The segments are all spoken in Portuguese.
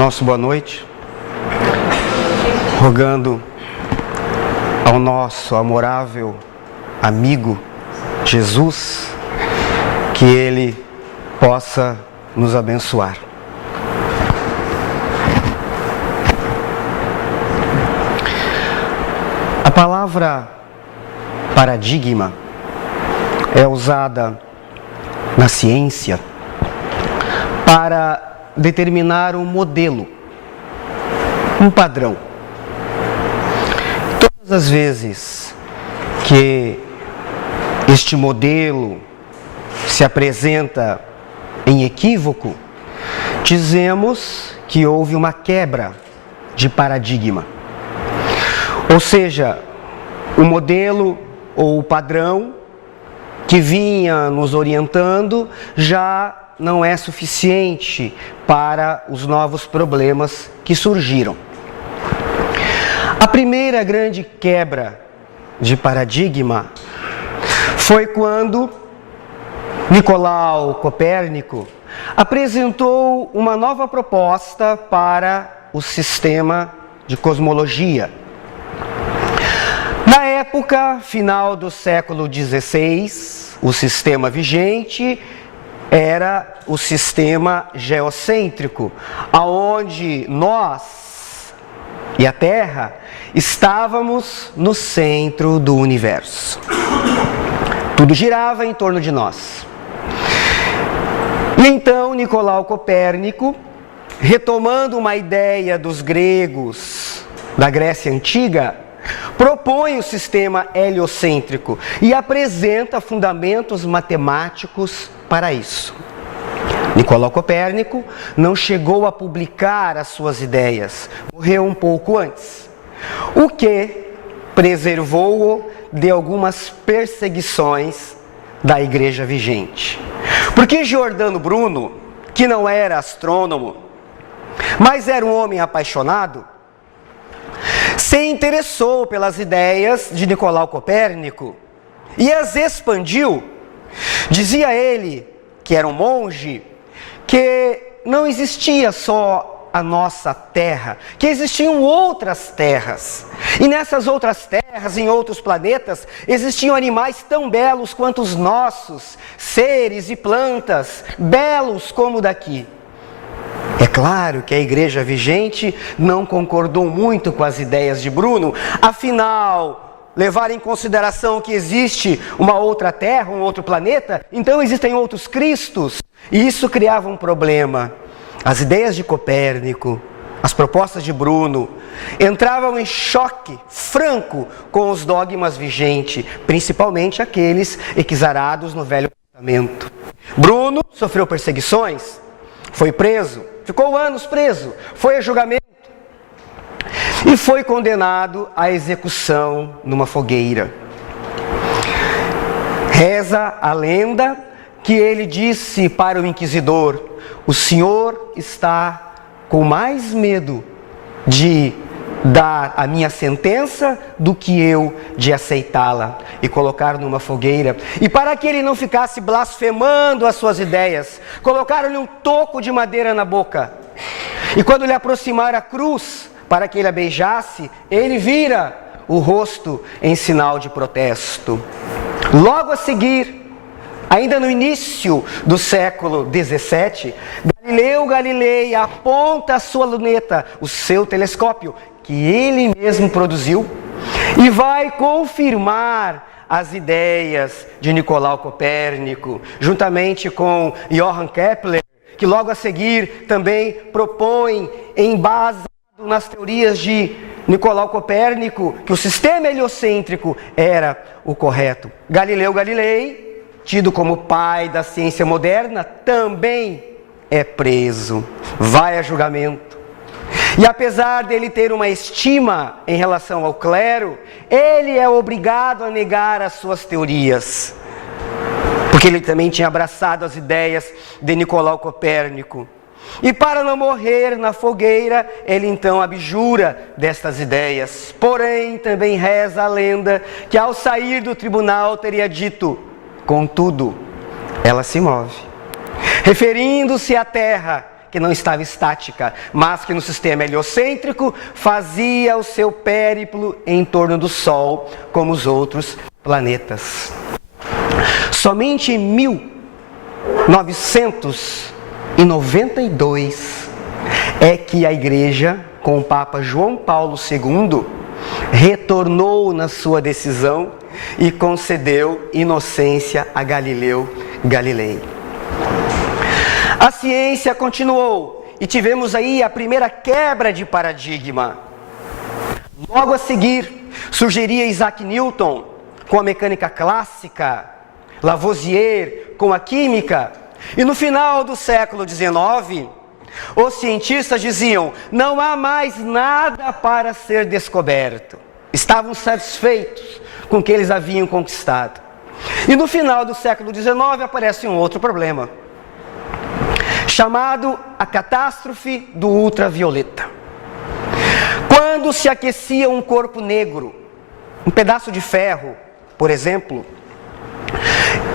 nosso boa noite, rogando ao nosso amorável amigo Jesus que Ele possa nos abençoar. A palavra paradigma é usada na ciência para determinar um modelo, um padrão. Todas as vezes que este modelo se apresenta em equívoco, dizemos que houve uma quebra de paradigma. Ou seja, o modelo ou o padrão que vinha nos orientando já não é suficiente para os novos problemas que surgiram. A primeira grande quebra de paradigma foi quando Nicolau Copérnico apresentou uma nova proposta para o sistema de cosmologia. Na época, final do século XVI, o sistema vigente era o sistema geocêntrico, aonde nós e a Terra estávamos no centro do universo. Tudo girava em torno de nós. E então Nicolau Copérnico, retomando uma ideia dos gregos da Grécia Antiga, propõe o sistema heliocêntrico e apresenta fundamentos matemáticos para isso. Nicolau Copérnico não chegou a publicar as suas ideias, morreu um pouco antes, o que preservou-o de algumas perseguições da igreja vigente. Porque Giordano Bruno, que não era astrônomo, mas era um homem apaixonado, se interessou pelas ideias de Nicolau Copérnico e as expandiu. Dizia ele, que era um monge, que não existia só a nossa terra, que existiam outras terras. E nessas outras terras, em outros planetas, existiam animais tão belos quanto os nossos, seres e plantas, belos como o daqui. É claro que a igreja vigente não concordou muito com as ideias de Bruno, afinal, levar em consideração que existe uma outra terra, um outro planeta, então existem outros Cristos, e isso criava um problema. As ideias de Copérnico, as propostas de Bruno, entravam em choque franco com os dogmas vigentes, principalmente aqueles exarados no Velho Testamento. Bruno sofreu perseguições, foi preso, ficou anos preso, foi a julgamento e foi condenado à execução numa fogueira. Reza a lenda que ele disse para o inquisidor: o senhor está com mais medo de dar a minha sentença do que eu de aceitá-la, e colocar numa fogueira. E para que ele não ficasse blasfemando as suas ideias, colocaram-lhe um toco de madeira na boca. E quando lhe aproximaram a cruz, para que ele a beijasse, ele vira o rosto em sinal de protesto. Logo a seguir, ainda no início do século XVII, Galileu Galilei aponta a sua luneta, o seu telescópio, que ele mesmo produziu, e vai confirmar as ideias de Nicolau Copérnico, juntamente com Johann Kepler, que logo a seguir também propõe, embasado nas teorias de Nicolau Copérnico, que o sistema heliocêntrico era o correto. Galileu Galilei, tido como pai da ciência moderna, também é preso, vai a julgamento. E apesar dele ter uma estima em relação ao clero, ele é obrigado a negar as suas teorias, porque ele também tinha abraçado as ideias de Nicolau Copérnico. E para não morrer na fogueira, ele então abjura destas ideias. Porém, também reza a lenda que ao sair do tribunal teria dito: contudo, ela se move, referindo-se à terra que não estava estática, mas que no sistema heliocêntrico fazia o seu périplo em torno do Sol, como os outros planetas. Somente em 1992 é que a Igreja, com o Papa João Paulo II, retornou na sua decisão e concedeu inocência a Galileu Galilei. A ciência continuou e tivemos aí a primeira quebra de paradigma. Logo a seguir, surgiria Isaac Newton com a mecânica clássica, Lavoisier com a química, e no final do século XIX, os cientistas diziam: não há mais nada para ser descoberto. Estavam satisfeitos com o que eles haviam conquistado. E no final do século XIX aparece um outro problema, chamado a catástrofe do ultravioleta. Quando se aquecia um corpo negro, um pedaço de ferro, por exemplo,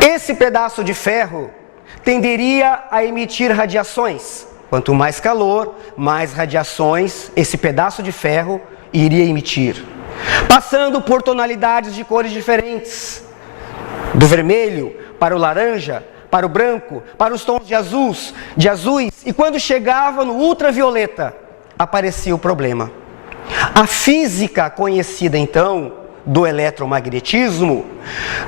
esse pedaço de ferro tenderia a emitir radiações. Quanto mais calor, mais radiações esse pedaço de ferro iria emitir, passando por tonalidades de cores diferentes, do vermelho para o laranja, para o branco, para os tons de azuis, e quando chegava no ultravioleta, aparecia o problema. A física conhecida então do eletromagnetismo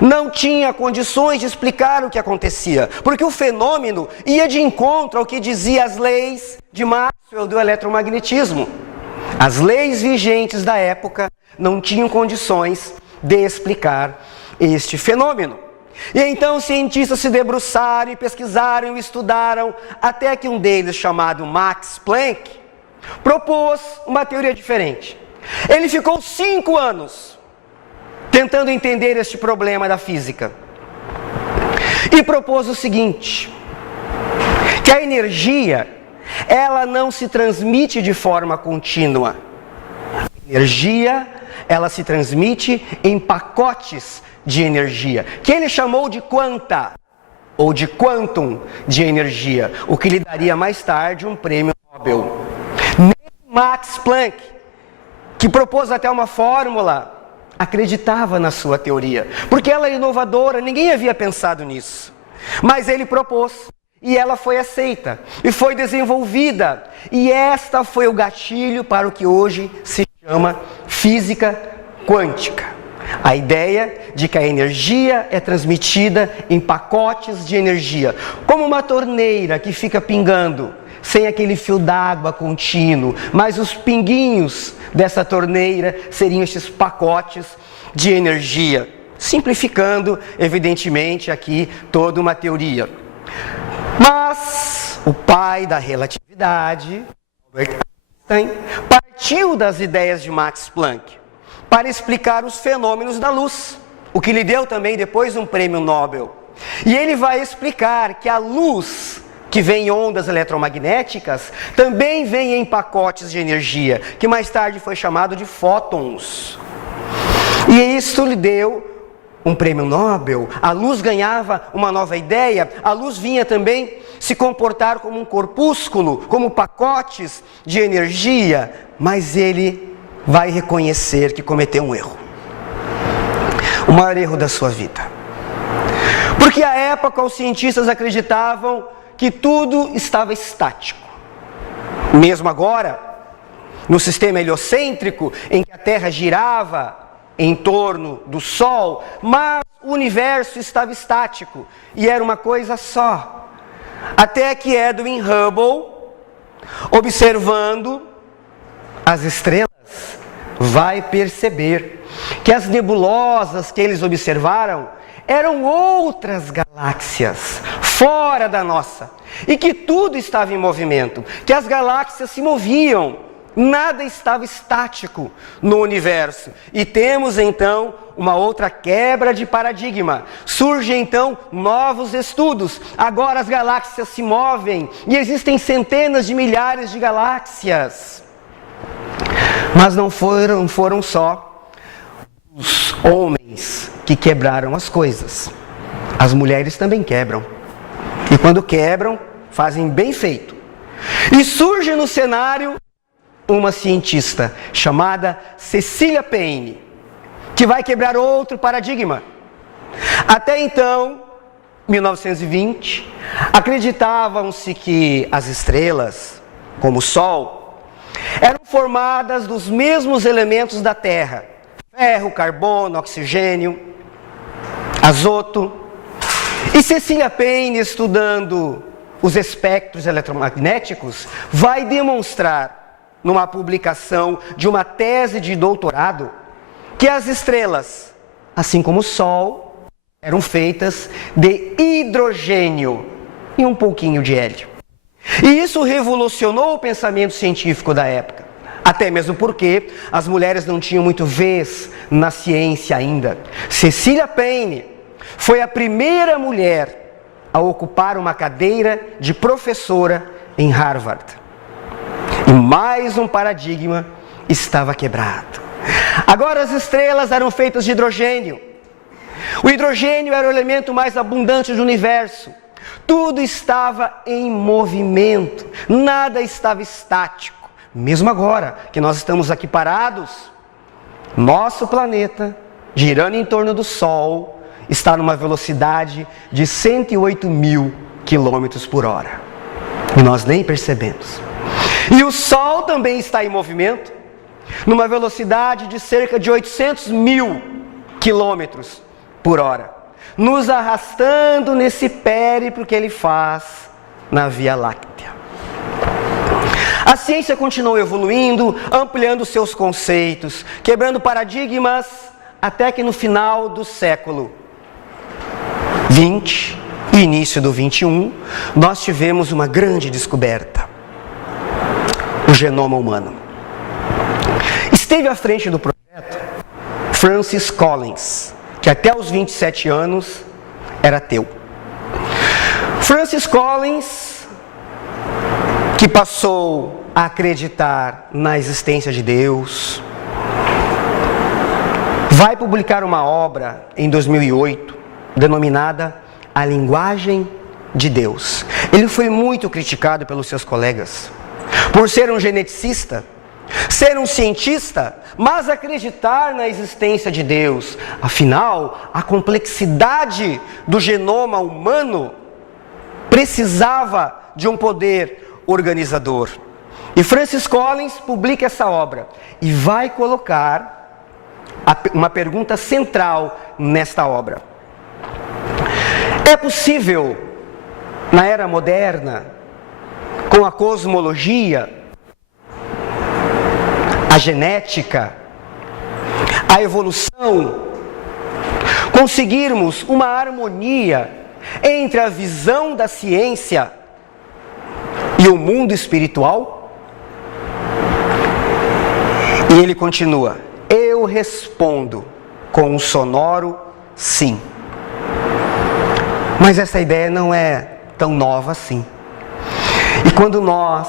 não tinha condições de explicar o que acontecia, porque o fenômeno ia de encontro ao que dizia as leis de Maxwell do eletromagnetismo. As leis vigentes da época não tinham condições de explicar este fenômeno. E então os cientistas se debruçaram e pesquisaram e estudaram, até que um deles, chamado Max Planck, propôs uma teoria diferente. Ele ficou 5 anos tentando entender este problema da física e propôs o seguinte: que a energia, ela não se transmite de forma contínua. A energia, ela se transmite em pacotes de energia, que ele chamou de quanta, ou de quantum de energia, o que lhe daria mais tarde um prêmio Nobel. Max Planck, que propôs até uma fórmula, acreditava na sua teoria, porque ela é inovadora, ninguém havia pensado nisso. Mas ele propôs, e ela foi aceita, e foi desenvolvida, e esta foi o gatilho para o que hoje se chama física quântica. A ideia de que a energia é transmitida em pacotes de energia, como uma torneira que fica pingando, sem aquele fio d'água contínuo, mas os pinguinhos dessa torneira seriam estes pacotes de energia, simplificando, evidentemente, aqui toda uma teoria. Mas o pai da relatividade, Albert Einstein, partiu das ideias de Max Planck para explicar os fenômenos da luz, o que lhe deu também depois um prêmio Nobel. E ele vai explicar que a luz, que vem em ondas eletromagnéticas, também vem em pacotes de energia, que mais tarde foi chamado de fótons. E isso lhe deu um prêmio Nobel. A luz ganhava uma nova ideia, a luz vinha também se comportar como um corpúsculo, como pacotes de energia, mas ele vai reconhecer que cometeu um erro. O maior erro da sua vida. Porque à época os cientistas acreditavam que tudo estava estático. Mesmo agora, no sistema heliocêntrico, em que a Terra girava em torno do Sol, mas o universo estava estático e era uma coisa só. Até que Edwin Hubble, observando as estrelas, vai perceber que as nebulosas que eles observaram eram outras galáxias, fora da nossa, e que tudo estava em movimento, que as galáxias se moviam, nada estava estático no universo. E temos então uma outra quebra de paradigma. Surgem então novos estudos. Agora as galáxias se movem e existem centenas de milhares de galáxias. Mas não foram só os homens que quebraram as coisas. As mulheres também quebram. E quando quebram, fazem bem feito. E surge no cenário uma cientista chamada Cecília Payne, que vai quebrar outro paradigma. Até então, 1920, acreditavam-se que as estrelas, como o Sol, eram formadas dos mesmos elementos da Terra: ferro, carbono, oxigênio, azoto. E Cecília Payne, estudando os espectros eletromagnéticos, vai demonstrar, numa publicação de uma tese de doutorado, que as estrelas, assim como o Sol, eram feitas de hidrogênio e um pouquinho de hélio. E isso revolucionou o pensamento científico da época, até mesmo porque as mulheres não tinham muito vez na ciência ainda. Cecília Payne foi a primeira mulher a ocupar uma cadeira de professora em Harvard. E mais um paradigma estava quebrado. Agora as estrelas eram feitas de hidrogênio. O hidrogênio era o elemento mais abundante do universo. Tudo estava em movimento, nada estava estático. Mesmo agora que nós estamos aqui parados, nosso planeta, girando em torno do Sol, está numa velocidade de 108 mil quilômetros por hora. E nós nem percebemos. E o Sol também está em movimento, numa velocidade de cerca de 800 mil quilômetros por hora, nos arrastando nesse périplo que ele faz na Via Láctea. A ciência continuou evoluindo, ampliando seus conceitos, quebrando paradigmas, até que no final do século 20 e início do 21, nós tivemos uma grande descoberta: o genoma humano. Esteve à frente do projeto Francis Collins, que até os 27 anos era ateu. Francis Collins, que passou a acreditar na existência de Deus, vai publicar uma obra em 2008, denominada A Linguagem de Deus. Ele foi muito criticado pelos seus colegas por ser um geneticista, ser um cientista, mas acreditar na existência de Deus. Afinal, a complexidade do genoma humano precisava de um poder organizador. E Francis Collins publica essa obra e vai colocar uma pergunta central nesta obra: é possível, na era moderna, com a cosmologia, a genética, a evolução, conseguirmos uma harmonia entre a visão da ciência e o mundo espiritual? E ele continua: eu respondo com um sonoro sim. Mas essa ideia não é tão nova assim. E quando nós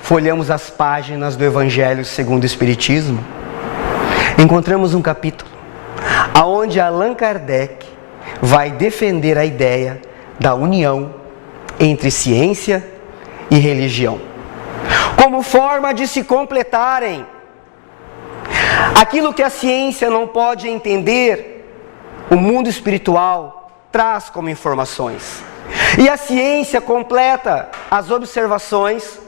folhamos as páginas do Evangelho segundo o Espiritismo, encontramos um capítulo onde Allan Kardec vai defender a ideia da união entre ciência e religião, como forma de se completarem. Aquilo que a ciência não pode entender, o mundo espiritual traz como informações. E a ciência completa as observações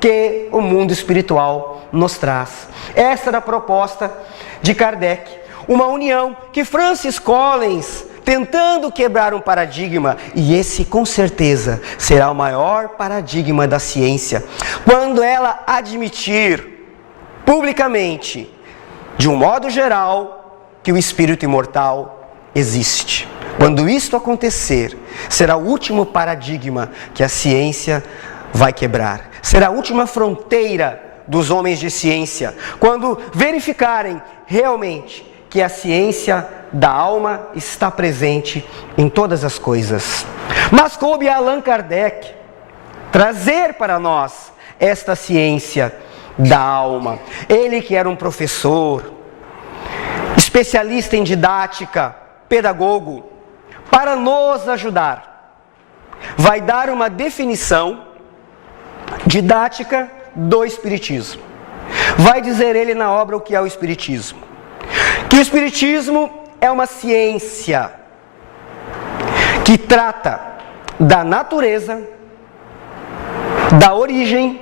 que o mundo espiritual nos traz. Essa era a proposta de Kardec. Uma união que Francis Collins, tentando quebrar um paradigma, e esse com certeza será o maior paradigma da ciência, quando ela admitir publicamente, de um modo geral, que o espírito imortal existe. Quando isto acontecer, será o último paradigma que a ciência vai quebrar. Será a última fronteira dos homens de ciência, quando verificarem realmente que a ciência da alma está presente em todas as coisas. Mas coube a Allan Kardec trazer para nós esta ciência da alma. Ele que era um professor, especialista em didática, pedagogo, para nos ajudar, vai dar uma definição didática do Espiritismo. Vai dizer ele na obra o que é o Espiritismo. Que o Espiritismo é uma ciência que trata da natureza, da origem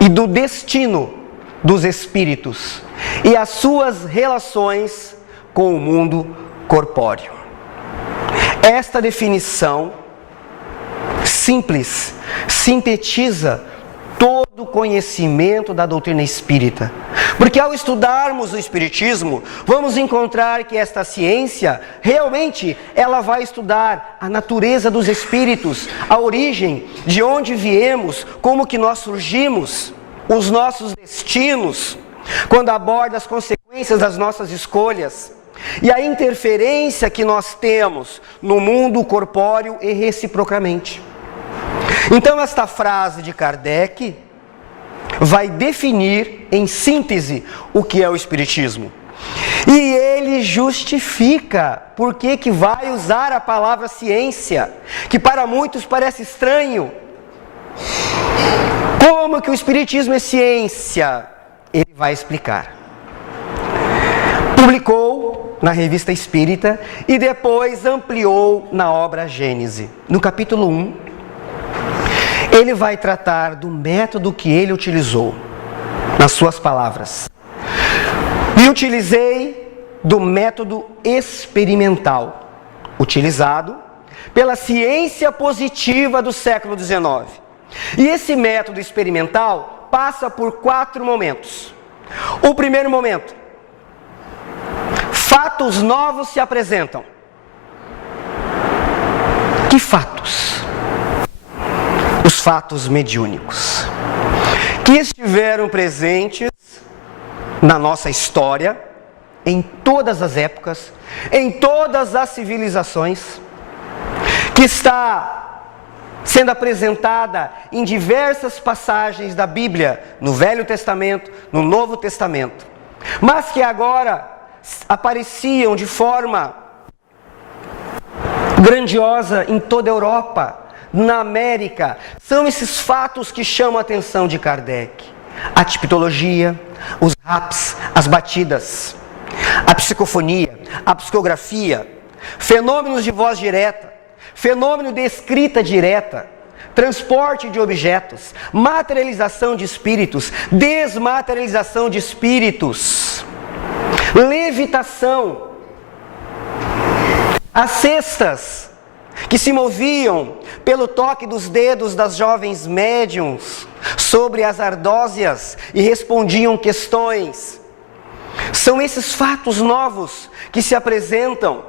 e do destino dos espíritos e as suas relações com o mundo corpóreo. Esta definição simples sintetiza todo o conhecimento da doutrina espírita. Porque ao estudarmos o Espiritismo, vamos encontrar que esta ciência, realmente, ela vai estudar a natureza dos espíritos, a origem, de onde viemos, como que nós surgimos, os nossos destinos, quando aborda as consequências das nossas escolhas, e a interferência que nós temos no mundo corpóreo e reciprocamente. Então, esta frase de Kardec vai definir, em síntese, o que é o Espiritismo. E ele justifica por que vai usar a palavra ciência, que para muitos parece estranho. Como que o Espiritismo é ciência? Ele vai explicar. Publicou na Revista Espírita e depois ampliou na obra Gênese. No capítulo 1, ele vai tratar do método que ele utilizou, nas suas palavras. E utilizei do método experimental, utilizado pela ciência positiva do século XIX. E esse método experimental passa por 4 momentos. O primeiro momento: fatos novos se apresentam. Que fatos? Os fatos mediúnicos, que estiveram presentes na nossa história, em todas as épocas, em todas as civilizações, que está sendo apresentada em diversas passagens da Bíblia, no Velho Testamento, no Novo Testamento, mas que agora apareciam de forma grandiosa em toda a Europa, na América. São esses fatos que chamam a atenção de Kardec. A tipologia, os raps, as batidas, a psicofonia, a psicografia, fenômenos de voz direta, fenômeno de escrita direta, transporte de objetos, materialização de espíritos, desmaterialização de espíritos, levitação, as cestas que se moviam pelo toque dos dedos das jovens médiuns sobre as ardósias e respondiam questões. São esses fatos novos que se apresentam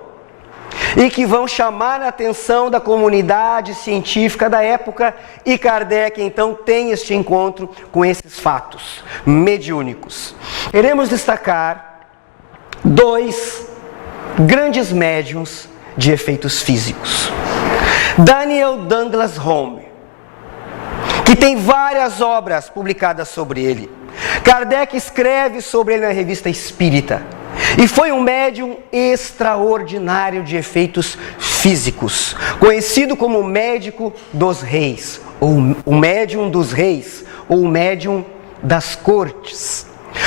e que vão chamar a atenção da comunidade científica da época, e Kardec então tem este encontro com esses fatos mediúnicos. Iremos destacar 2 grandes médiuns de efeitos físicos. Daniel Douglas Home, que tem várias obras publicadas sobre ele. Kardec escreve sobre ele na Revista Espírita. E foi um médium extraordinário de efeitos físicos, conhecido como médico dos reis, ou o médium dos reis, ou o médium das cortes.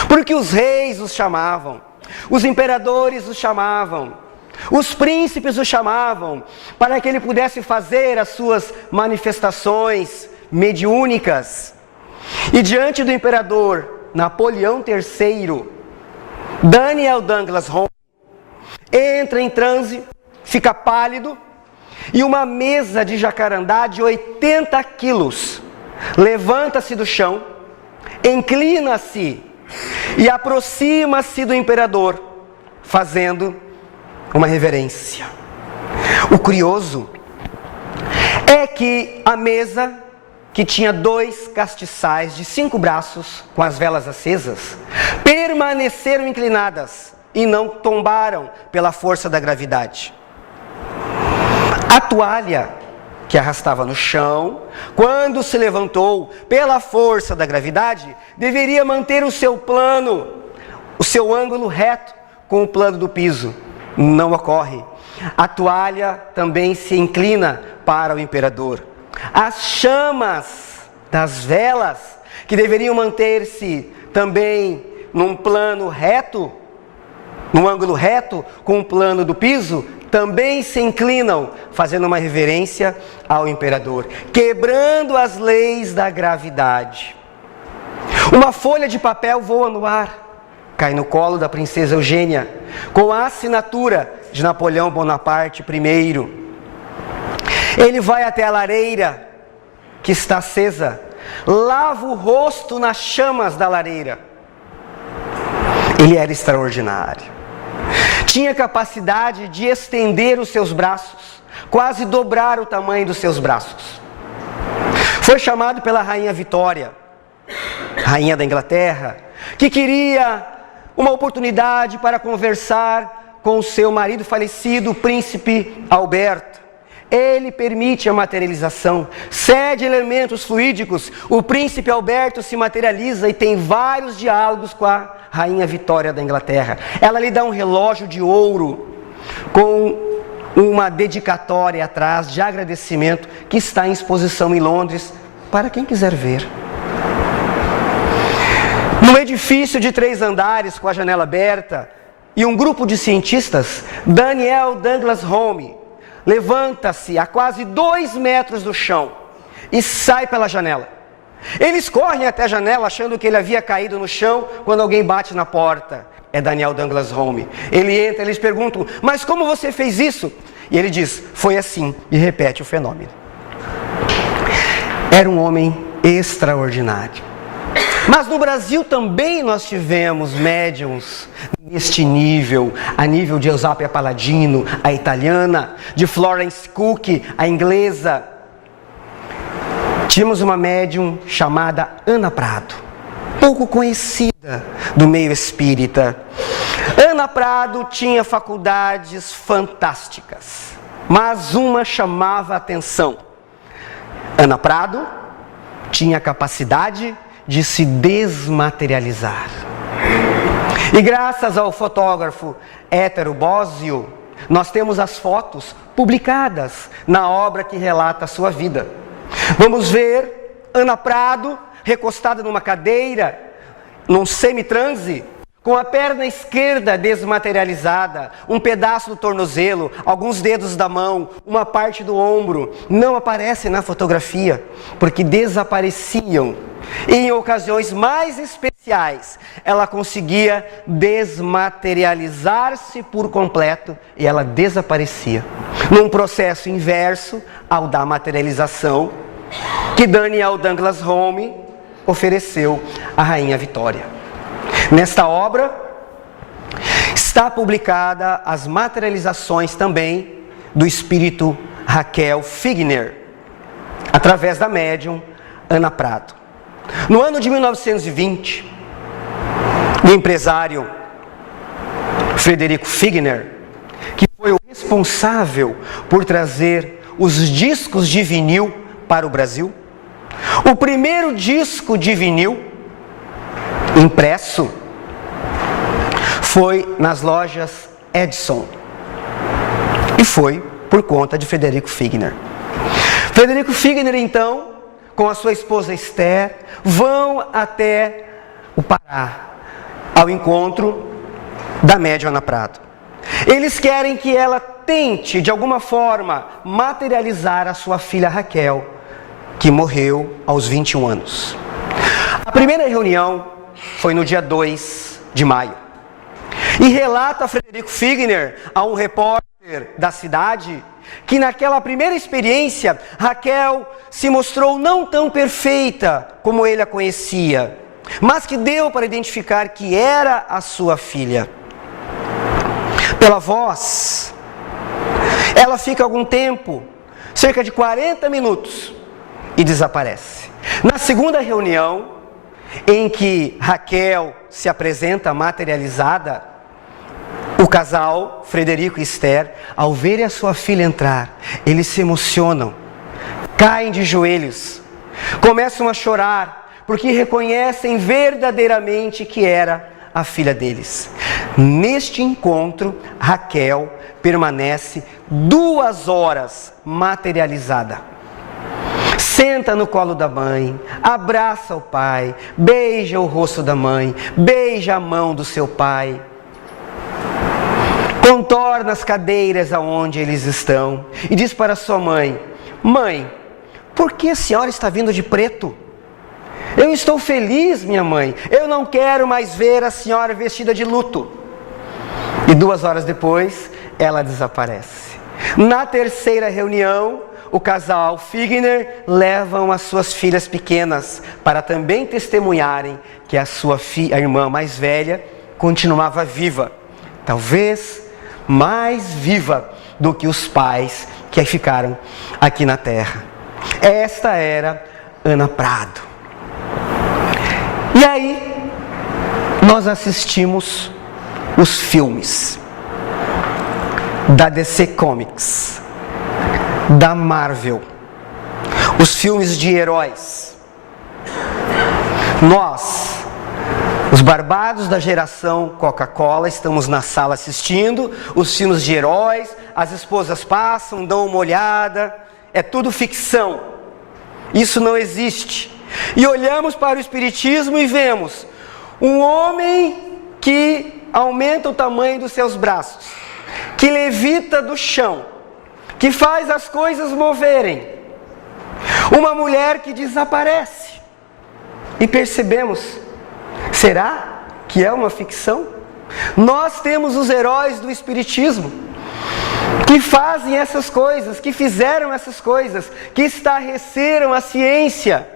Porque os reis os chamavam, os imperadores os chamavam, os príncipes o chamavam, para que ele pudesse fazer as suas manifestações mediúnicas. E diante do imperador Napoleão III, Daniel Douglas Home entra em transe, fica pálido, e uma mesa de jacarandá de 80 quilos levanta-se do chão, inclina-se e aproxima-se do imperador, fazendo uma reverência. O curioso é que a mesa, que tinha 2 castiçais de 5 braços com as velas acesas, permaneceram inclinadas e não tombaram pela força da gravidade. A toalha que arrastava no chão, quando se levantou pela força da gravidade, deveria manter o seu plano, o seu ângulo reto com o plano do piso. Não ocorre. A toalha também se inclina para o imperador. As chamas das velas, que deveriam manter-se também num plano reto, num ângulo reto, com o plano do piso, também se inclinam, fazendo uma reverência ao imperador, quebrando as leis da gravidade. Uma folha de papel voa no ar, cai no colo da princesa Eugênia, com a assinatura de Napoleão Bonaparte I. Ele vai até a lareira que está acesa, lava o rosto nas chamas da lareira. Ele era extraordinário. Tinha capacidade de estender os seus braços, quase dobrar o tamanho dos seus braços. Foi chamado pela rainha Vitória, rainha da Inglaterra, que queria uma oportunidade para conversar com o seu marido falecido, o príncipe Alberto. Ele permite a materialização, cede elementos fluídicos, o príncipe Alberto se materializa e tem vários diálogos com a rainha Vitória da Inglaterra. Ela lhe dá um relógio de ouro com uma dedicatória atrás de agradecimento que está em exposição em Londres para quem quiser ver. Num edifício de 3 andares com a janela aberta e um grupo de cientistas, Daniel Douglas Home levanta-se a quase 2 metros do chão e sai pela janela. Eles correm até a janela achando que ele havia caído no chão quando alguém bate na porta. É Daniel Douglas Home. Ele entra, eles perguntam, mas como você fez isso? E ele diz, foi assim, e repete o fenômeno. Era um homem extraordinário. Mas no Brasil também nós tivemos médiums neste nível, a nível de Eusápia Palladino, a italiana, de Florence Cook, a inglesa. Tínhamos uma médium chamada Ana Prado, pouco conhecida do meio espírita. Ana Prado tinha faculdades fantásticas, mas uma chamava a atenção. Ana Prado tinha a capacidade de se desmaterializar. E graças ao fotógrafo Hétero Bósio, nós temos as fotos publicadas na obra que relata a sua vida. Vamos ver Ana Prado recostada numa cadeira, num semitranse, com a perna esquerda desmaterializada, um pedaço do tornozelo, alguns dedos da mão, uma parte do ombro, não aparecem na fotografia, porque desapareciam. E em ocasiões mais especiais, ela conseguia desmaterializar-se por completo e ela desaparecia. Num processo inverso ao da materialização que Daniel Douglas Home ofereceu à rainha Vitória. Nesta obra está publicada as materializações também do espírito Raquel Figner, através da médium Ana Prado. No ano de 1920, o empresário Frederico Figner, que foi o responsável por trazer os discos de vinil para o Brasil, o primeiro disco de vinil impresso foi nas lojas Edison e foi por conta de Frederico Figner. Frederico Figner, então, com a sua esposa Esther, vão até o Pará, ao encontro da médium Ana Prado. Eles querem que ela tente, de alguma forma, materializar a sua filha Raquel, que morreu aos 21 anos. A primeira reunião foi no dia 2 de maio. E relata Frederico Figner a um repórter da cidade que naquela primeira experiência, Raquel se mostrou não tão perfeita como ele a conhecia, mas que deu para identificar que era a sua filha. Pela voz, ela fica algum tempo, cerca de 40 minutos, e desaparece. Na segunda reunião, em que Raquel se apresenta materializada, o casal, Frederico e Esther, ao verem a sua filha entrar, eles se emocionam, caem de joelhos, começam a chorar, porque reconhecem verdadeiramente que era a filha deles. Neste encontro, Raquel permanece 2 horas materializada, senta no colo da mãe, abraça o pai, beija o rosto da mãe, beija a mão do seu pai. Contorna as cadeiras aonde eles estão e diz para sua mãe: mãe, por que a senhora está vindo de preto? Eu estou feliz, minha mãe, eu não quero mais ver a senhora vestida de luto. E 2 horas depois, ela desaparece. Na terceira reunião, o casal Figner levam as suas filhas pequenas para também testemunharem que a irmã mais velha continuava viva. Talvez mais viva do que os pais que ficaram aqui na terra. Esta era Ana Prado. E aí, nós assistimos os filmes da DC Comics, da Marvel, os filmes de heróis. Nós, os barbados da geração Coca-Cola, estamos na sala assistindo os filmes de heróis, as esposas passam, dão uma olhada, é tudo ficção, isso não existe. E olhamos para o Espiritismo e vemos um homem que aumenta o tamanho dos seus braços, que levita do chão, que faz as coisas moverem, uma mulher que desaparece. E percebemos, será que é uma ficção? Nós temos os heróis do Espiritismo, que fazem essas coisas, que fizeram essas coisas, que estarreceram a ciência.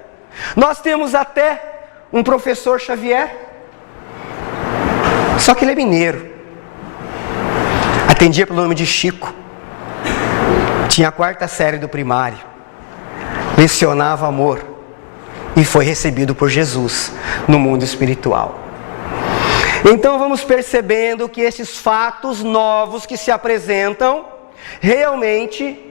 Nós temos até um professor Xavier, só que ele é mineiro, atendia pelo nome de Chico, tinha a 4ª série do primário, lecionava amor e foi recebido por Jesus no mundo espiritual. Então vamos percebendo que esses fatos novos que se apresentam realmente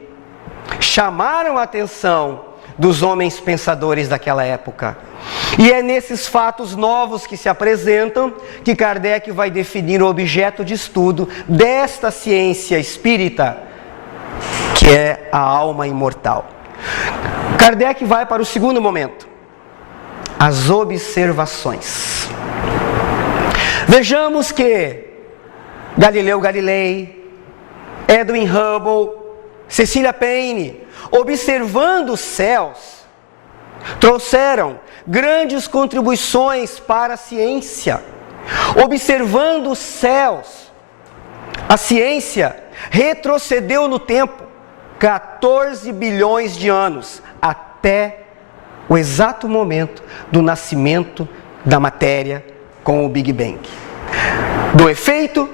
chamaram a atenção dos homens pensadores daquela época. E é nesses fatos novos que se apresentam que Kardec vai definir o objeto de estudo desta ciência espírita, que é a alma imortal. Kardec vai para o segundo momento, as observações. Vejamos que Galileu Galilei, Edwin Hubble, Cecília Payne, observando os céus, trouxeram grandes contribuições para a ciência. Observando os céus, a ciência retrocedeu no tempo 14 bilhões de anos, até o exato momento do nascimento da matéria com o Big Bang. Do efeito,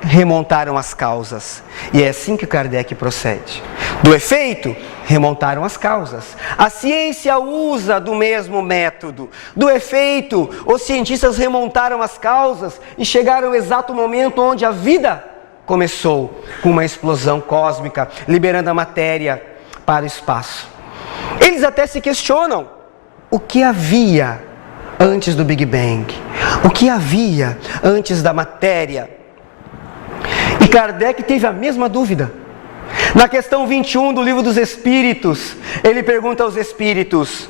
remontaram as causas. E é assim que Kardec procede. Do efeito, remontaram as causas. A ciência usa do mesmo método. Do efeito, os cientistas remontaram as causas e chegaram ao exato momento onde a vida começou, com uma explosão cósmica, liberando a matéria para o espaço. Eles até se questionam o que havia antes do Big Bang, o que havia antes da matéria. E Kardec teve a mesma dúvida. Na questão 21 do Livro dos Espíritos, ele pergunta aos espíritos: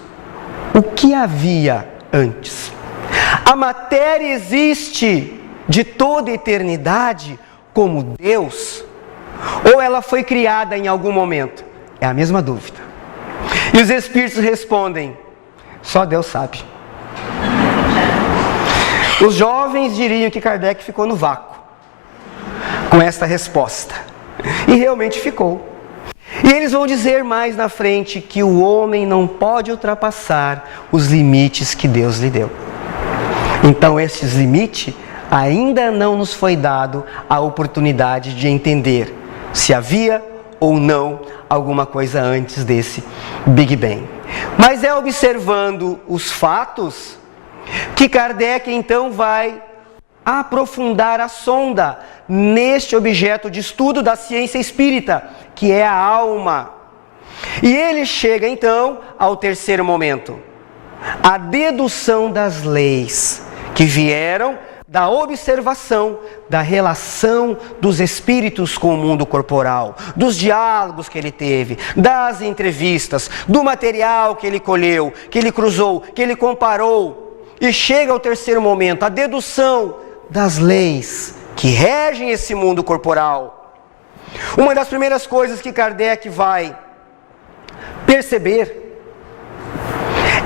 o que havia antes? A matéria existe de toda a eternidade como Deus? Ou ela foi criada em algum momento? É a mesma dúvida. E os espíritos respondem: só Deus sabe. Os jovens diriam que Kardec ficou no vácuo com esta resposta. E realmente ficou. E eles vão dizer mais na frente que o homem não pode ultrapassar os limites que Deus lhe deu. Então, esses limites ainda não nos foi dado a oportunidade de entender se havia ou não alguma coisa antes desse Big Bang. Mas é observando os fatos que Kardec então vai aprofundar a sonda neste objeto de estudo da ciência espírita, que é a alma. E ele chega então ao terceiro momento, a dedução das leis que vieram da observação da relação dos espíritos com o mundo corporal, dos diálogos que ele teve, das entrevistas, do material que ele colheu, que ele cruzou, que ele comparou, e chega ao terceiro momento, a dedução das leis que regem esse mundo corporal. Uma das primeiras coisas que Kardec vai perceber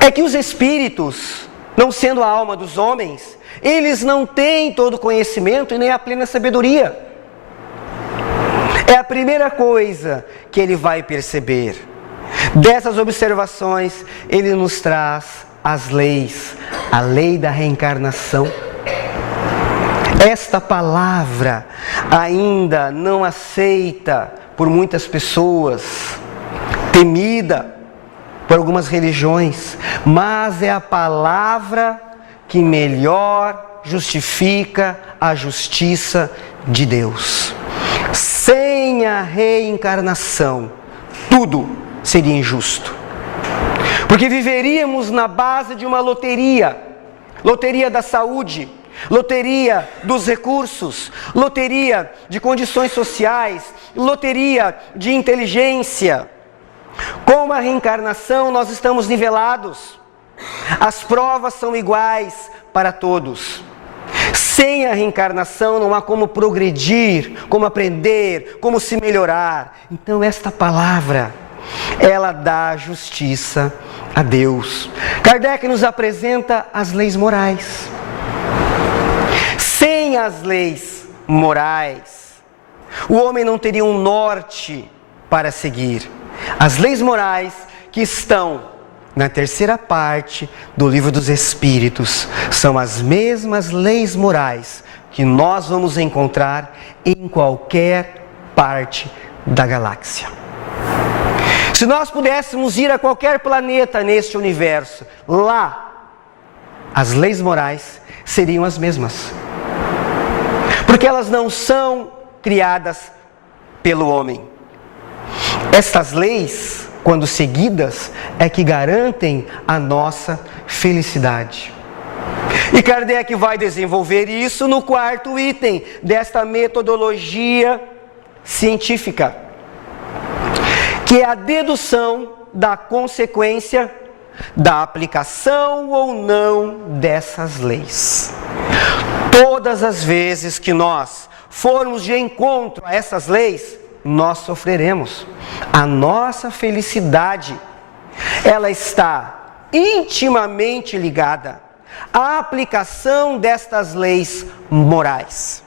é que os espíritos, não sendo a alma dos homens, eles não têm todo o conhecimento e nem a plena sabedoria. É a primeira coisa que ele vai perceber. Dessas observações, ele nos traz as leis, a lei da reencarnação. Esta palavra ainda não aceita por muitas pessoas, temida por algumas religiões, mas é a palavra que melhor justifica a justiça de Deus. Sem a reencarnação, tudo seria injusto. Porque viveríamos na base de uma loteria, loteria da saúde, loteria dos recursos, loteria de condições sociais, loteria de inteligência. Com a reencarnação nós estamos nivelados. As provas são iguais para todos. Sem a reencarnação não há como progredir, como aprender, como se melhorar. Então esta palavra, ela dá justiça a Deus. Kardec nos apresenta as leis morais. Sem as leis morais, o homem não teria um norte para seguir. As leis morais que estão na terceira parte do Livro dos Espíritos são as mesmas leis morais que nós vamos encontrar em qualquer parte da galáxia. Se nós pudéssemos ir a qualquer planeta neste universo, lá as leis morais seriam as mesmas. Porque elas não são criadas pelo homem. Estas leis, quando seguidas, é que garantem a nossa felicidade. E Kardec vai desenvolver isso no quarto item desta metodologia científica, que é a dedução da consequência da aplicação ou não dessas leis. Todas as vezes que nós formos de encontro a essas leis, nós sofreremos. A nossa felicidade, ela está intimamente ligada à aplicação destas leis morais.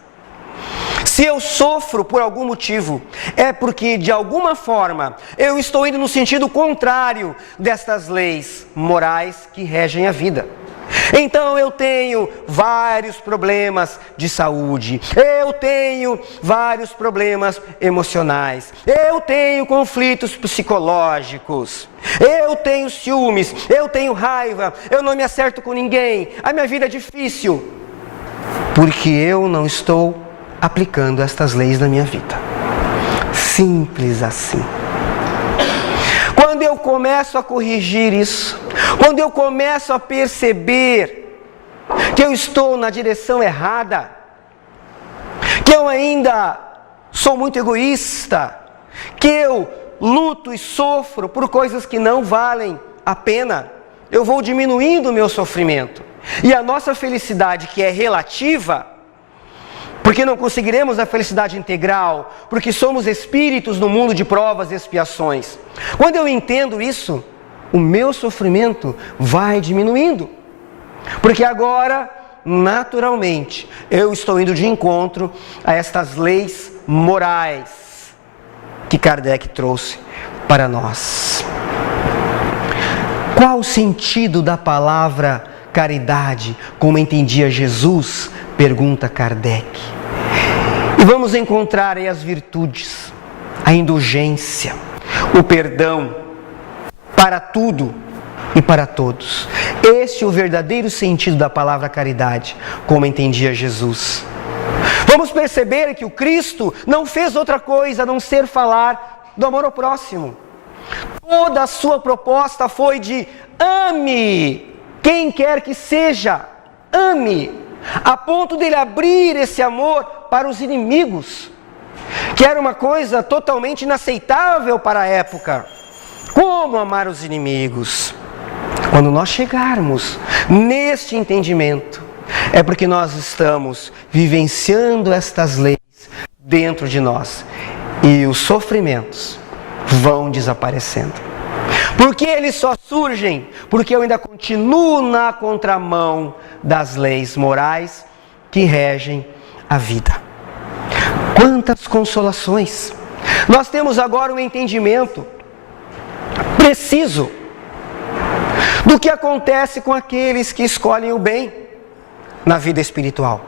Se eu sofro por algum motivo, é porque de alguma forma eu estou indo no sentido contrário destas leis morais que regem a vida. Então eu tenho vários problemas de saúde, eu tenho vários problemas emocionais, eu tenho conflitos psicológicos, eu tenho ciúmes, eu tenho raiva, eu não me acerto com ninguém, a minha vida é difícil, porque eu não estou aplicando estas leis na minha vida. Simples assim. Quando eu começo a corrigir isso, quando eu começo a perceber que eu estou na direção errada, que eu ainda sou muito egoísta, que eu luto e sofro por coisas que não valem a pena, eu vou diminuindo o meu sofrimento. E a nossa felicidade, que é relativa, porque não conseguiremos a felicidade integral, porque somos espíritos no mundo de provas e expiações. Quando eu entendo isso, o meu sofrimento vai diminuindo. Porque agora, naturalmente, eu estou indo de encontro a estas leis morais que Kardec trouxe para nós. Qual o sentido da palavra caridade, como entendia Jesus? Pergunta Kardec. E vamos encontrar aí as virtudes, a indulgência, o perdão para tudo e para todos. Este é o verdadeiro sentido da palavra caridade, como entendia Jesus. Vamos perceber que o Cristo não fez outra coisa a não ser falar do amor ao próximo. Toda a sua proposta foi de ame quem quer que seja, ame a ponto dele abrir esse amor para os inimigos, que era uma coisa totalmente inaceitável para a época. Como amar os inimigos? Quando nós chegarmos neste entendimento, é porque nós estamos vivenciando estas leis dentro de nós e os sofrimentos vão desaparecendo. Porque eles só surgem porque eu ainda continuo na contramão das leis morais que regem a vida. Quantas consolações! Nós temos agora um entendimento preciso do que acontece com aqueles que escolhem o bem na vida espiritual,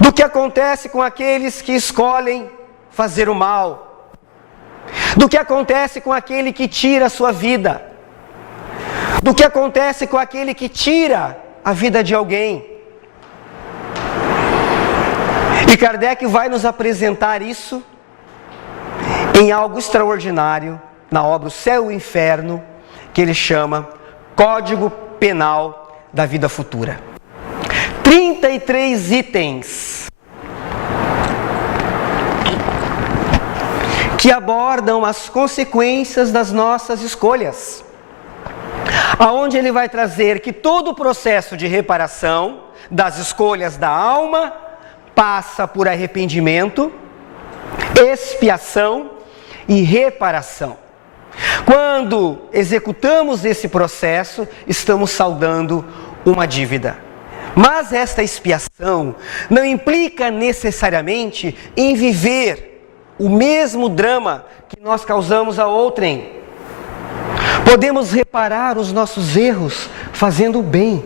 do que acontece com aqueles que escolhem fazer o mal, do que acontece com aquele que tira a sua vida, do que acontece com aquele que tira a vida de alguém. E Kardec vai nos apresentar isso em algo extraordinário na obra O Céu e o Inferno, que ele chama Código Penal da Vida Futura. 33 itens que abordam as consequências das nossas escolhas, aonde ele vai trazer que todo o processo de reparação das escolhas da alma passa por arrependimento, expiação e reparação. Quando executamos esse processo, estamos saldando uma dívida. Mas esta expiação não implica necessariamente em viver o mesmo drama que nós causamos a outrem. Podemos reparar os nossos erros fazendo o bem.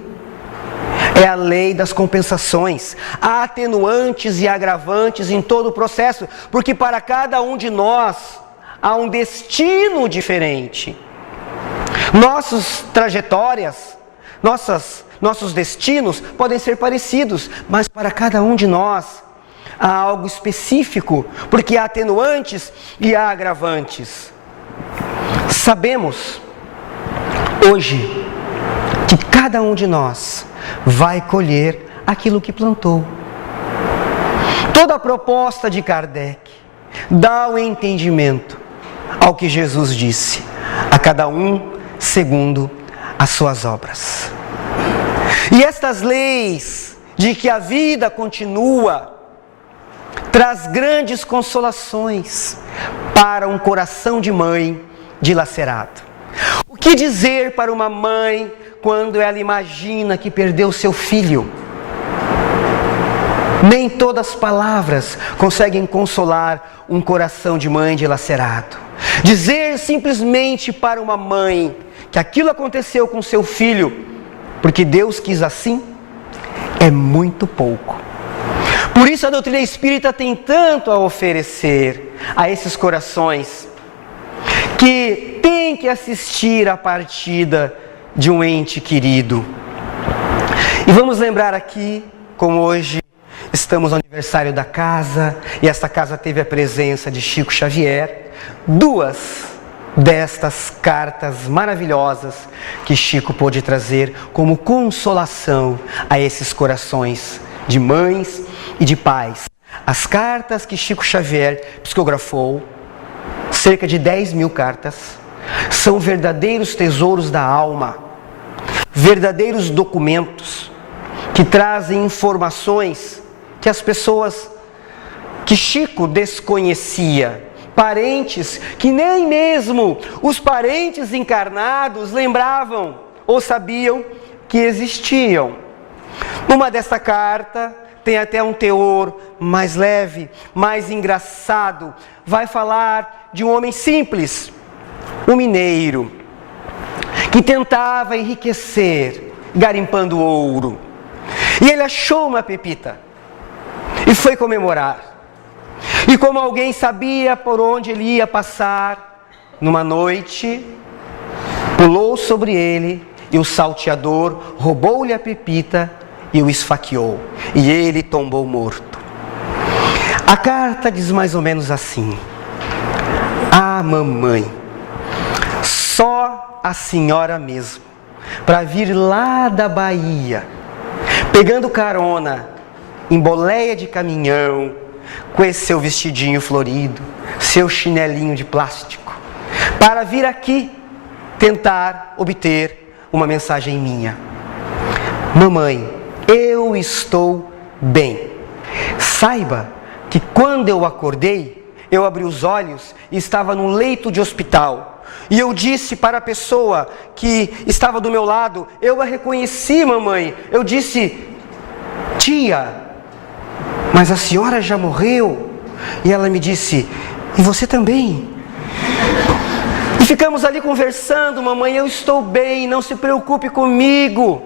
É a lei das compensações. Há atenuantes e agravantes em todo o processo, porque para cada um de nós há um destino diferente. Nossas trajetórias, nossos destinos podem ser parecidos, mas para cada um de nós há algo específico, porque há atenuantes e há agravantes. Sabemos hoje que cada um de nós vai colher aquilo que plantou. Toda a proposta de Kardec dá o entendimento ao que Jesus disse: a cada um segundo as suas obras. E estas leis de que a vida continua traz grandes consolações para um coração de mãe dilacerado. O que dizer para uma mãe quando ela imagina que perdeu seu filho? Nem todas as palavras conseguem consolar um coração de mãe dilacerado. Dizer simplesmente para uma mãe que aquilo aconteceu com seu filho porque Deus quis assim, é muito pouco. Por isso a doutrina espírita tem tanto a oferecer a esses corações que têm que assistir à partida de um ente querido. E vamos lembrar aqui, como hoje estamos no aniversário da casa, e esta casa teve a presença de Chico Xavier, duas destas cartas maravilhosas que Chico pôde trazer como consolação a esses corações de mães e de pais. As cartas que Chico Xavier psicografou, cerca de 10.000 cartas, são verdadeiros tesouros da alma, verdadeiros documentos que trazem informações que as pessoas que Chico desconhecia, parentes que nem mesmo os parentes encarnados lembravam ou sabiam que existiam. Uma desta carta tem até um teor mais leve, mais engraçado. Vai falar de um homem simples, um mineiro, que tentava enriquecer garimpando ouro. E ele achou uma pepita e foi comemorar. E como alguém sabia por onde ele ia passar, numa noite, pulou sobre ele e o salteador roubou-lhe a pepita e o esfaqueou. E ele tombou morto. A carta diz mais ou menos assim: ah, mamãe, só a senhora mesmo, para vir lá da Bahia, pegando carona em boleia de caminhão, com esse seu vestidinho florido, seu chinelinho de plástico, para vir aqui tentar obter uma mensagem minha. Mamãe, eu estou bem. Saiba que quando eu acordei, eu abri os olhos e estava num leito de hospital. E eu disse para a pessoa que estava do meu lado, eu a reconheci, mamãe. Eu disse, tia, mas a senhora já morreu? E ela me disse, e você também? E ficamos ali conversando, mamãe, eu estou bem, não se preocupe comigo.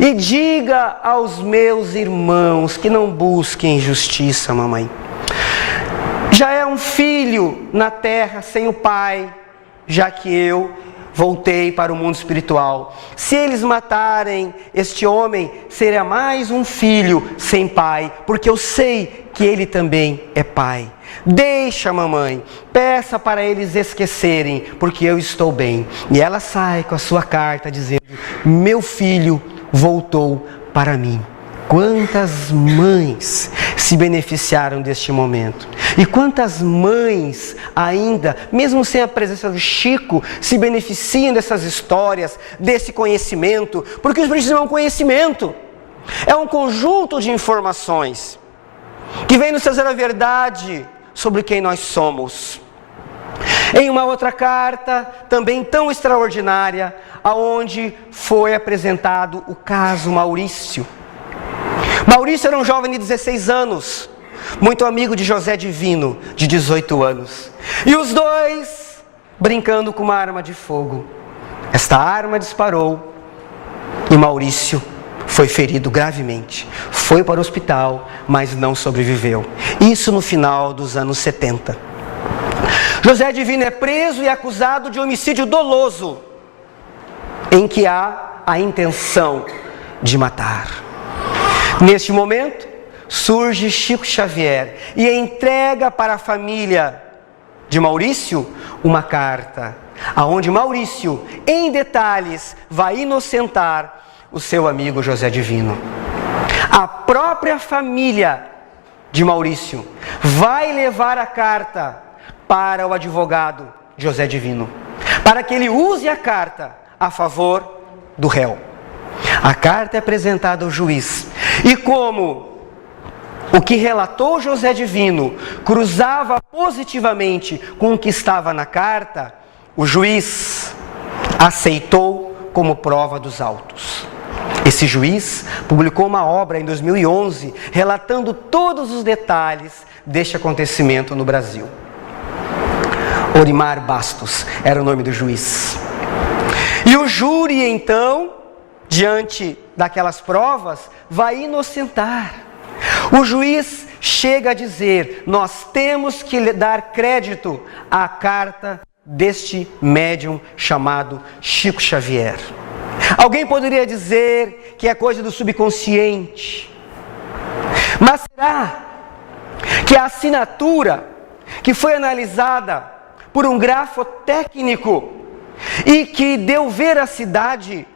E diga aos meus irmãos que não busquem justiça, mamãe. Já é um filho na terra sem o pai, já que eu voltei para o mundo espiritual. Se eles matarem este homem, será mais um filho sem pai, porque eu sei que ele também é pai. Deixa, mamãe, peça para eles esquecerem, porque eu estou bem. E ela sai com a sua carta dizendo, meu filho voltou para mim. Quantas mães se beneficiaram deste momento? E quantas mães ainda, mesmo sem a presença do Chico, se beneficiam dessas histórias, desse conhecimento? Porque o Espiritismo é um conhecimento, é um conjunto de informações que vem nos trazer a verdade sobre quem nós somos. Em uma outra carta, também tão extraordinária, aonde foi apresentado o caso Maurício. Maurício era um jovem de 16 anos, muito amigo de José Divino, de 18 anos. E os dois brincando com uma arma de fogo. Esta arma disparou e Maurício foi ferido gravemente. Foi para o hospital, mas não sobreviveu. Isso no final dos anos 70. José Divino é preso e acusado de homicídio doloso, em que há a intenção de matar. Neste momento, surge Chico Xavier e entrega para a família de Maurício uma carta, aonde Maurício, em detalhes, vai inocentar o seu amigo José Divino. A própria família de Maurício vai levar a carta para o advogado José Divino, para que ele use a carta a favor do réu. A carta é apresentada ao juiz, e como o que relatou José Divino cruzava positivamente com o que estava na carta, o juiz aceitou como prova dos autos. Esse juiz publicou uma obra em 2011 relatando todos os detalhes deste acontecimento no Brasil. Orimar Bastos era o nome do juiz. E o júri, então, diante daquelas provas, vai inocentar. O juiz chega a dizer, nós temos que dar crédito à carta deste médium chamado Chico Xavier. Alguém poderia dizer que é coisa do subconsciente. Mas será que a assinatura que foi analisada por um grafotécnico e que deu veracidade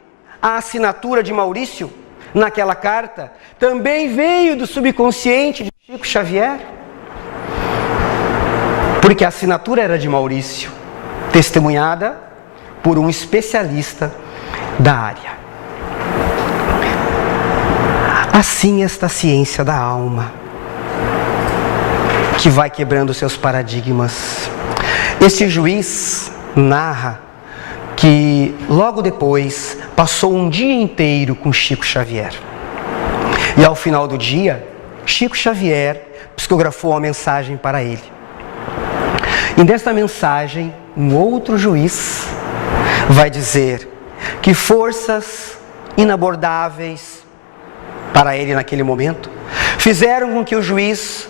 à assinatura de Maurício naquela carta, também veio do subconsciente de Chico Xavier? Porque a assinatura era de Maurício, testemunhada por um especialista da área. Assim esta ciência da alma, que vai quebrando seus paradigmas. Este juiz narra que logo depois passou um dia inteiro com Chico Xavier. E ao final do dia, Chico Xavier psicografou uma mensagem para ele. E nesta mensagem, um outro juiz vai dizer que forças inabordáveis para ele naquele momento fizeram com que o juiz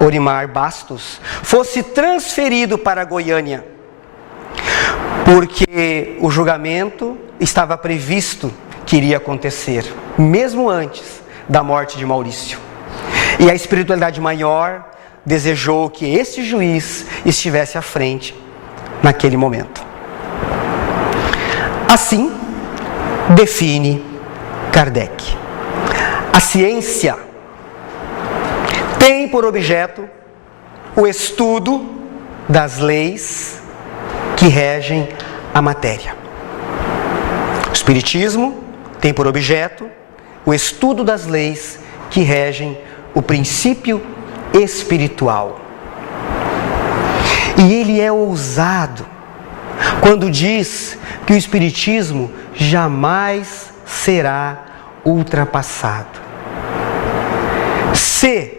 Orimar Bastos fosse transferido para Goiânia, porque o julgamento estava previsto que iria acontecer, mesmo antes da morte de Maurício. E a espiritualidade maior desejou que esse juiz estivesse à frente naquele momento. Assim, define Kardec. A ciência tem por objeto o estudo das leis que regem a matéria. O Espiritismo tem por objeto o estudo das leis que regem o princípio espiritual. E ele é ousado quando diz que o Espiritismo jamais será ultrapassado. Se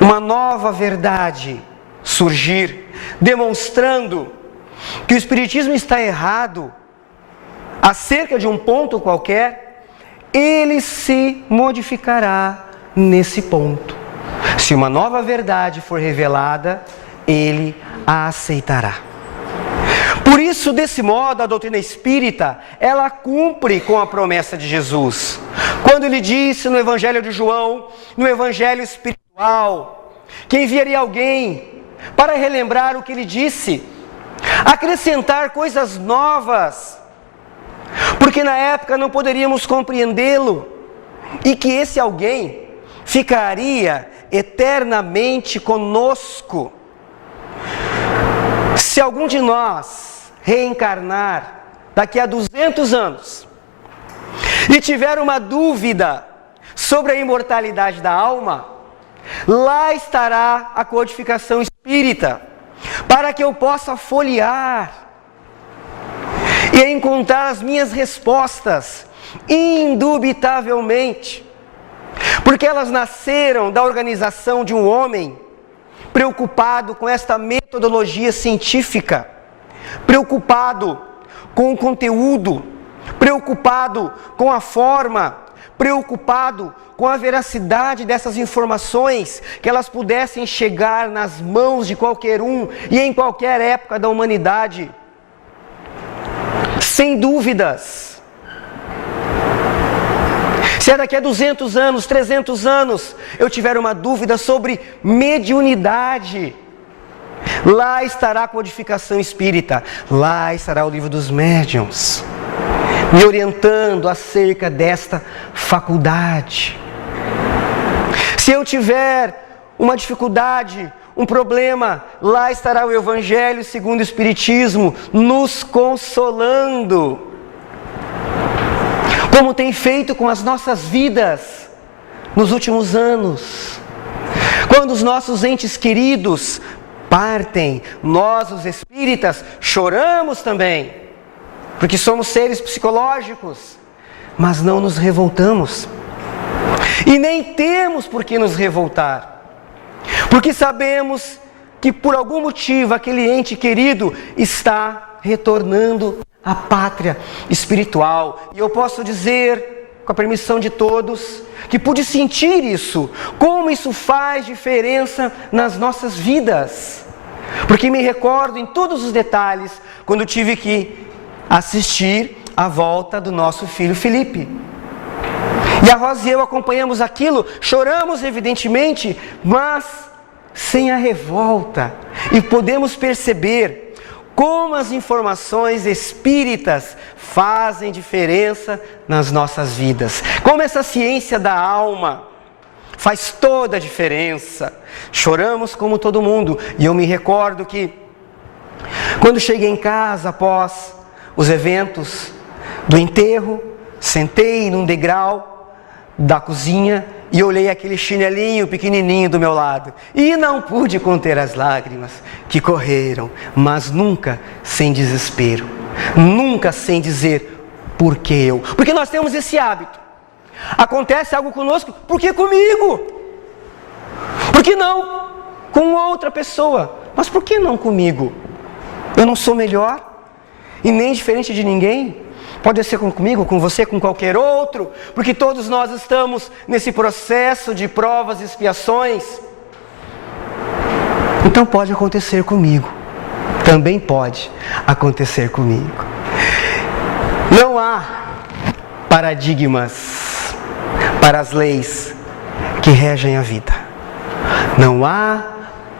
uma nova verdade surgir, demonstrando que o Espiritismo está errado acerca de um ponto qualquer, ele se modificará nesse ponto. Se uma nova verdade for revelada, ele a aceitará. Por isso, desse modo, a doutrina espírita, ela cumpre com a promessa de Jesus. Quando ele disse no Evangelho de João, no Evangelho espiritual, que enviaria alguém para relembrar o que ele disse, acrescentar coisas novas, porque na época não poderíamos compreendê-lo, e que esse alguém ficaria eternamente conosco. Se algum de nós reencarnar daqui a 200 anos e tiver uma dúvida sobre a imortalidade da alma, lá estará a codificação espírita, para que eu possa folhear e encontrar as minhas respostas, indubitavelmente, porque elas nasceram da organização de um homem preocupado com esta metodologia científica, preocupado com o conteúdo, preocupado com a forma, preocupado com a veracidade dessas informações, que elas pudessem chegar nas mãos de qualquer um e em qualquer época da humanidade, sem dúvidas. Se daqui a 200 anos, 300 anos, eu tiver uma dúvida sobre mediunidade, lá estará a codificação espírita, lá estará o livro dos médiuns, me orientando acerca desta faculdade. Se eu tiver uma dificuldade, um problema, lá estará o Evangelho segundo o Espiritismo, nos consolando, como tem feito com as nossas vidas nos últimos anos. Quando os nossos entes queridos partem, nós, os espíritas, choramos também, porque somos seres psicológicos, mas não nos revoltamos. E nem temos por que nos revoltar, porque sabemos que por algum motivo aquele ente querido está retornando à pátria espiritual. E eu posso dizer, com a permissão de todos, que pude sentir isso, como isso faz diferença nas nossas vidas. Porque me recordo em todos os detalhes, quando tive que assistir à volta do nosso filho Felipe. E a Rosa e eu acompanhamos aquilo, choramos evidentemente, mas sem a revolta. E podemos perceber como as informações espíritas fazem diferença nas nossas vidas. Como essa ciência da alma faz toda a diferença. Choramos como todo mundo. E eu me recordo que quando cheguei em casa após os eventos do enterro, sentei num degrau da cozinha e olhei aquele chinelinho pequenininho do meu lado. E não pude conter as lágrimas que correram, mas nunca sem desespero. Nunca sem dizer, por que eu? Porque nós temos esse hábito. Acontece algo conosco, por que comigo? Por que não com outra pessoa? Mas por que não comigo? Eu não sou melhor e nem diferente de ninguém. Pode ser comigo, com você, com qualquer outro, porque todos nós estamos nesse processo de provas e expiações. Então pode acontecer comigo, também pode acontecer comigo. Não há paradigmas para as leis que regem a vida. Não há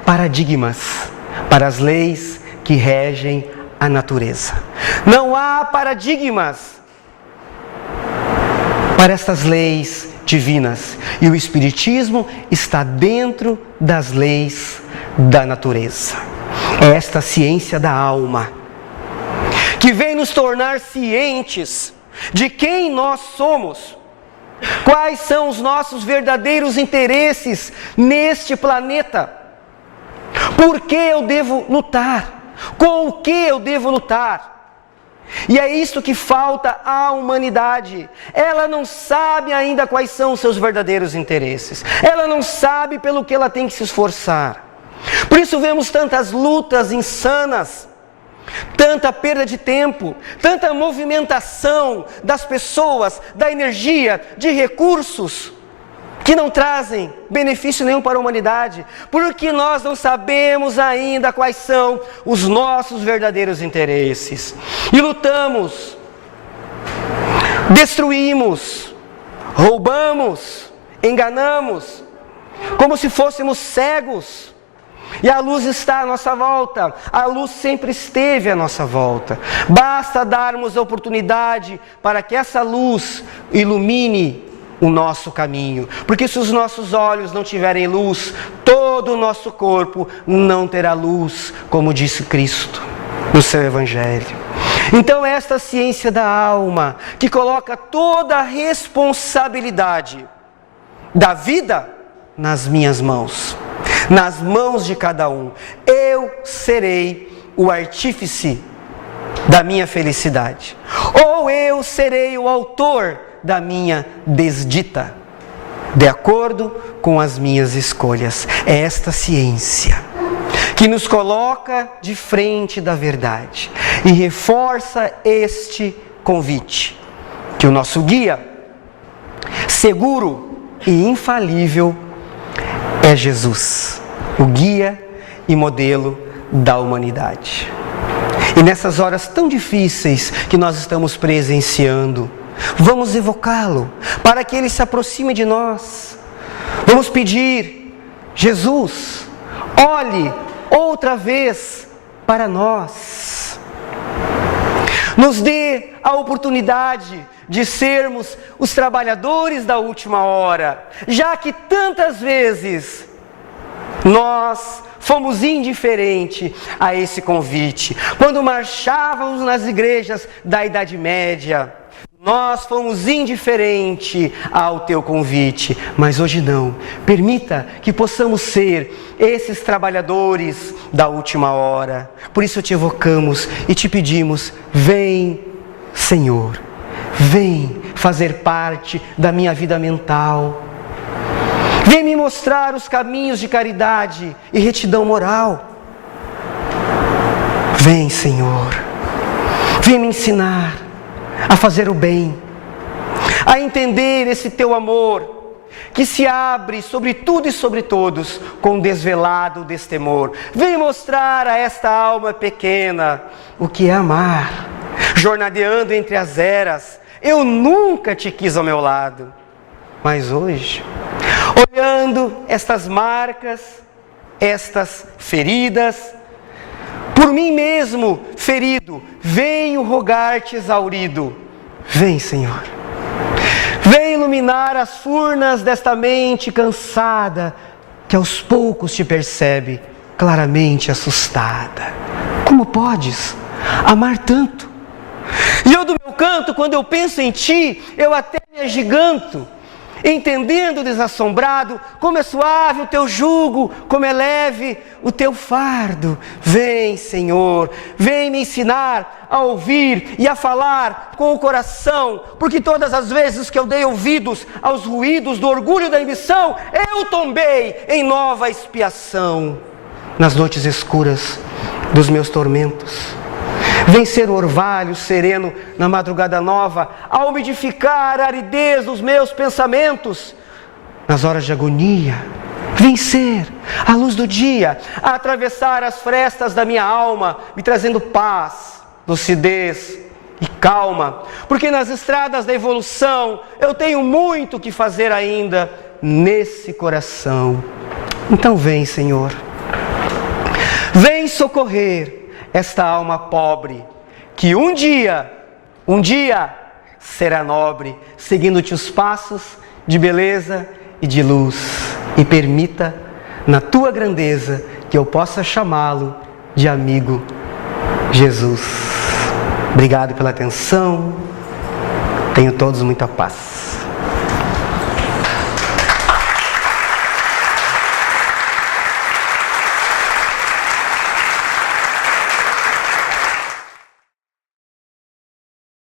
paradigmas para as leis que regem a natureza. Não há paradigmas para estas leis divinas. E o Espiritismo está dentro das leis da natureza. É esta ciência da alma que vem nos tornar cientes de quem nós somos, quais são os nossos verdadeiros interesses neste planeta, por que eu devo lutar, com o que eu devo lutar. E é isso que falta à humanidade. Ela não sabe ainda quais são os seus verdadeiros interesses, ela não sabe pelo que ela tem que se esforçar. Por isso vemos tantas lutas insanas, tanta perda de tempo, tanta movimentação das pessoas, da energia, de recursos que não trazem benefício nenhum para a humanidade, porque nós não sabemos ainda quais são os nossos verdadeiros interesses. E lutamos, destruímos, roubamos, enganamos, como se fôssemos cegos. E a luz está à nossa volta, a luz sempre esteve à nossa volta. Basta darmos a oportunidade para que essa luz ilumine o nosso caminho. Porque se os nossos olhos não tiverem luz, todo o nosso corpo não terá luz, como disse Cristo no seu Evangelho. Então esta ciência da alma, que coloca toda a responsabilidade da vida nas minhas mãos, nas mãos de cada um. Eu serei o artífice da minha felicidade, ou eu serei o autor da minha desdita, de acordo com as minhas escolhas. É esta ciência que nos coloca de frente da verdade e reforça este convite, que o nosso guia seguro e infalível é Jesus, o guia e modelo da humanidade. E nessas horas tão difíceis que nós estamos presenciando, vamos evocá-lo para que ele se aproxime de nós. Vamos pedir: Jesus, olhe outra vez para nós. Nos dê a oportunidade de sermos os trabalhadores da última hora, já que tantas vezes nós fomos indiferentes a esse convite. Quando marchávamos nas igrejas da Idade Média, nós fomos indiferentes ao teu convite, mas hoje não. Permita que possamos ser esses trabalhadores da última hora. Por isso te evocamos e te pedimos: vem, Senhor, vem fazer parte da minha vida mental. Vem me mostrar os caminhos de caridade e retidão moral. Vem, Senhor, vem me ensinar a fazer o bem, a entender esse teu amor, que se abre sobre tudo e sobre todos com desvelado destemor. Vem mostrar a esta alma pequena o que é amar. Jornadeando entre as eras, eu nunca te quis ao meu lado, mas hoje, olhando estas marcas, estas feridas, por mim mesmo ferido, venho rogar-te exaurido. Vem, Senhor, vem iluminar as furnas desta mente cansada, que aos poucos te percebe claramente assustada. Como podes amar tanto? E eu do meu canto, quando eu penso em ti, eu até me agiganto, entendendo desassombrado como é suave o teu jugo, como é leve o teu fardo. Vem, Senhor, vem me ensinar a ouvir e a falar com o coração, porque todas as vezes que eu dei ouvidos aos ruídos do orgulho e da ambição, eu tombei em nova expiação nas noites escuras dos meus tormentos. Vem ser o orvalho sereno na madrugada nova, a umidificar a aridez dos meus pensamentos nas horas de agonia. Vem ser a luz do dia, a atravessar as frestas da minha alma, me trazendo paz, lucidez e calma, porque nas estradas da evolução eu tenho muito que fazer ainda nesse coração. Então vem, Senhor, vem socorrer esta alma pobre, que um dia será nobre, seguindo-te os passos de beleza e de luz. E permita, na tua grandeza, que eu possa chamá-lo de amigo Jesus. Obrigado pela atenção. Tenham todos muita paz.